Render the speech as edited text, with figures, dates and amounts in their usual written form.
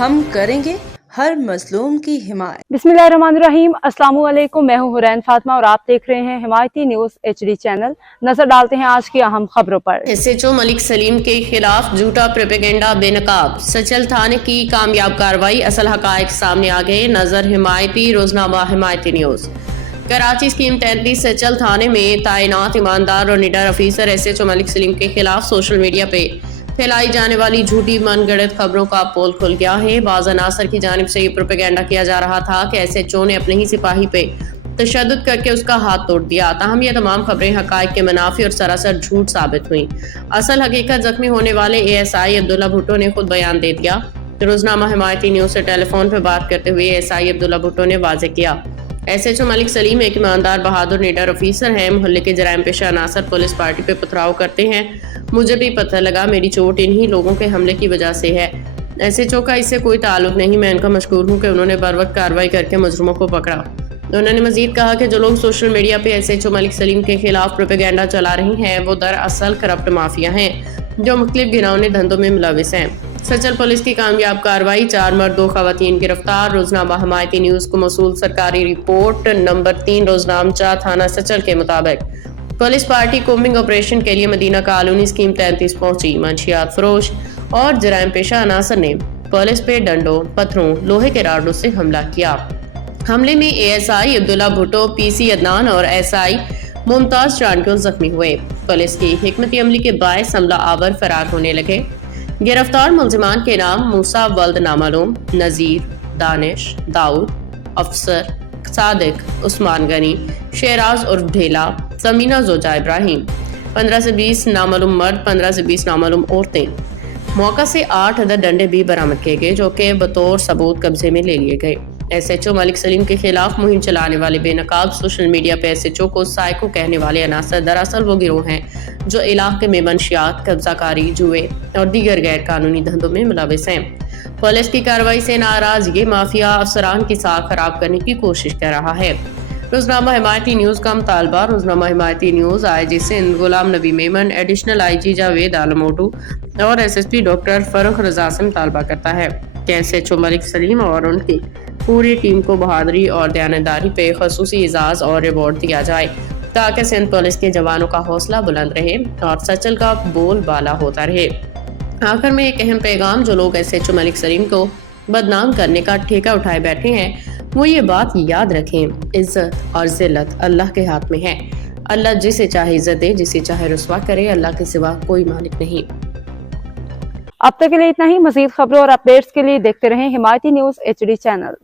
ہم کریں گے ہر مظلوم کی حمایت۔ بسمillahirrahmanirrahim، السلام علیکم، میں ہوں حرین فاطمہ اور آپ دیکھ رہے ہیں حمایتی نیوز HD چینل۔ نظر ڈالتے ہیں آج کی اہم خبروں پر۔ SHO ملک سلیم کے خلاف جھوٹا پروپیگنڈا بے نقاب، سچل تھانے کی کامیاب کارروائی، اصل حقائق سامنے آ گئے۔ نظر حمایتی روزنامہ حمایتی نیوز۔ کراچی اسکیم 33 سچل تھانے میں تعینات ایماندار اور نڈر افیسر SHO ملک سلیم کے خلاف سوشل میڈیا پہ پھیلائی جانے والی جھوٹی من گڑت خبروں کا پول کھل گیا ہے۔ بعض عناصر کی جانب سے یہ پروپیگنڈا کیا جا رہا تھا کہ SHO نے اپنے ہی سپاہی پہ تشدد کر کے اس کا ہاتھ توڑ دیا، تاہم یہ تمام خبریں حقائق کے منافی اور سراسر جھوٹ ثابت ہوئیں۔ اصل حقیقت زخمی ہونے والے ASI عبداللہ بھٹو نے خود بیان دے دیا۔ روزنامہ حمایتی نیوز سے ٹیلی فون پہ بات کرتے ہوئے ASI عبداللہ بھٹو نے واضح کیا، SHO ملک سلیم ایک ایماندار، بہادر، نڈر افیسر ہیں۔ محلے کے جرائم پیشہ عناصر پولیس پارٹی پہ پتھراؤ کرتے ہیں، مجھے بھی پتہ لگا میری چوٹ انہی لوگوں کے حملے کی وجہ سے ہے۔ SHO کا اس سے کوئی تعلق نہیں، میں ان کا مشکور ہوں کہ انہوں نے بروقت کارروائی کر کے مجرموں کو پکڑا۔ انہوں نے مزید کہا کہ جو لوگ سوشل میڈیا پہ SHO ملک سلیم کے خلاف پروپیگنڈا چلا رہے ہیں وہ دراصل کرپٹ مافیا ہیں جو مختلف گھناؤنے دھندوں میں ملوث ہیں۔ سچل پولیس کی کامیاب کارروائی، 4 مرد 2 خواتین گرفتار۔ روزنامہ حمایتی نیوز کو موصول سرکاری رپورٹ نمبر 3 روزنامچہ تھانہ سچل کے مطابق پولیس پارٹی کومبنگ آپریشن کے لیے مدینہ کالونی اسکیم 33 پہنچی۔ منشیات فروش اور جرائم پیشہ عناصر نے پولیس پہ ڈنڈوں، پتھروں، لوہے کے راڈوں سے حملہ کیا۔ حملے میں ASI عبداللہ بھٹو، PC عدنان اور SI ممتاز چانڈیول زخمی ہوئے۔ پولیس کی حکمت عملی کے باعث حملہ آور فرار ہونے لگے۔ گرفتار ملزمان کے نام موسیٰ ولد نامعلوم، نذیر، دانش، داؤد، افسر، صادق، عثمان غنی، شیراز عرف ڈھیلا، سمینہ زوجہ ابراہیم۔ 15 سے 20 نامعلوم مرد، 15 سے 20 نامعلوم عورتیں۔ موقع سے 8 عدد ڈنڈے بھی برآمد کیے گئے جو کہ بطور ثبوت قبضے میں لے لیے گئے۔ SHO ملک سلیم کے خلاف مہم چلانے والے بے نقاب سوشل میڈیا پہ SHO کو سائیکو کہنے والے عناصر دراصل وہ گروہ ہیں جو علاقے میں منشیات، قبضہ کاری، جوئے اور دیگر غیر قانونی دھندوں میں ملوث ہیں۔ پولیس کی کارروائی سے ناراض یہ مافیا افسران کی ساکھ خراب کرنے کی کوشش کر رہا ہے۔ روزنامہ حمایتی نیوز کا مطالبہ۔ روزنامہ حمایتی نیوز IG سندھ غلام نبی میمن، ایڈیشنل IG جاوید عالم اوٹو اور SSP ڈاکٹر فروخ رضا سے مطالبہ کرتا ہے کہ SHO ملک سلیم اور ان کی پوری ٹیم کو بہادری اور دیانتداری پہ خصوصی اعزاز اور ایوارڈ دیا جائے تاکہ سندھ پولیس کے جوانوں کا حوصلہ بلند رہے اور سچل کا بول بالا ہوتا رہے۔ آخر میں ایک اہم پیغام، جو لوگ SHO ملک سلیم کو بدنام کرنے کا ٹھیکہ اٹھائے بیٹھے ہیں وہ یہ بات یاد رکھیں، عزت اور ذلت اللہ کے ہاتھ میں ہے۔ اللہ جسے چاہے عزت دے، جسے چاہے رسوا کرے، اللہ کے سوا کوئی مالک نہیں۔ اب تک کے لیے اتنا ہی۔ مزید خبروں اور اپڈیٹس کے لیے دیکھتے رہیں حمایتی نیوز HD چینل۔